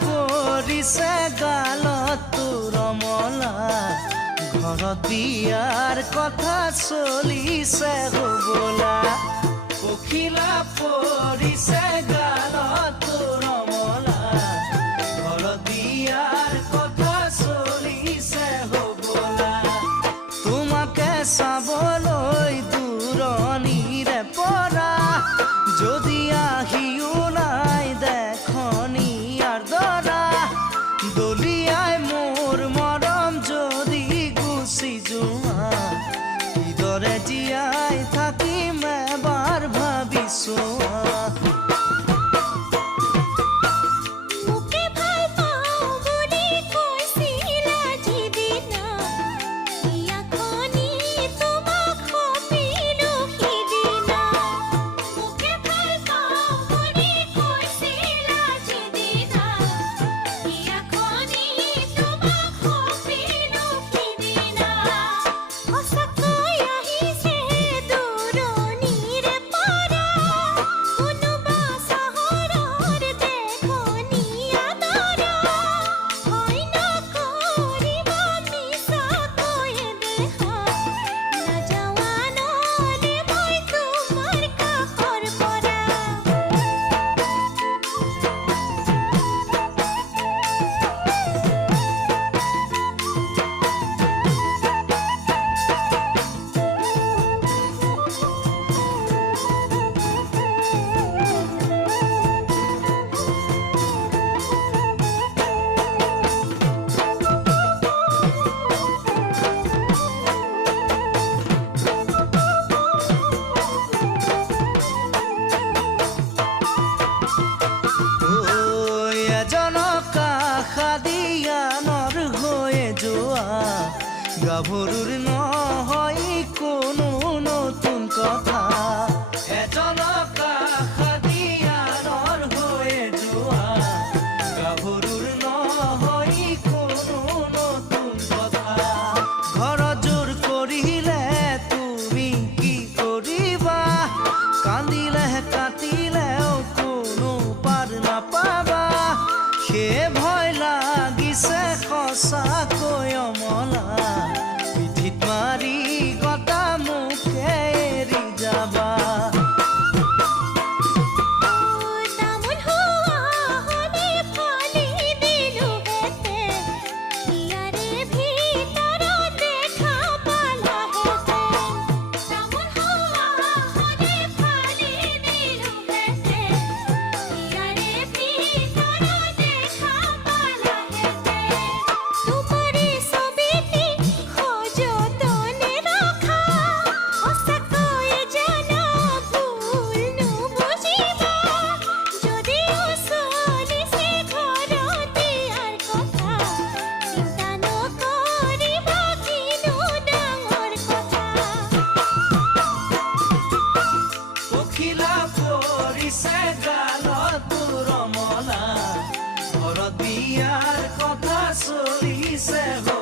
পৰিছে গালত ৰমলা ঘৰত বিয়াৰ কথা চলিছে হ'বলা পখিলা পৰিছে গালত ৰমলা ঘৰত বিয়াৰ কথা চলিছে হ'বলা তোমাকে চাবলৈ দূৰণিৰে পৰা যদি আহিও নাই দেখনিয়াৰ দৰা দলিয়াই মোৰ মৰম যদি গুচি যোৱা কিদৰে জীয়াই থাকিম এবাৰ ভাবিছো গাভৰুৰ নহয় কোনো নতুন কথা এজনক খাদিয়ানৰ হৈ যোৱা গাভৰুৰ নহয় কোনো নতুন কথা ঘৰত জোৰ কৰিলে তুমি কি কৰিবা কান্দিলে কাটিলেও কোনো পাৰ নাপাবা সেই ভয় লাগিছে সঁচাকৈ অমলা মারি গটা মুখে এৰি যাবা বিয়াৰ কথা চলিছে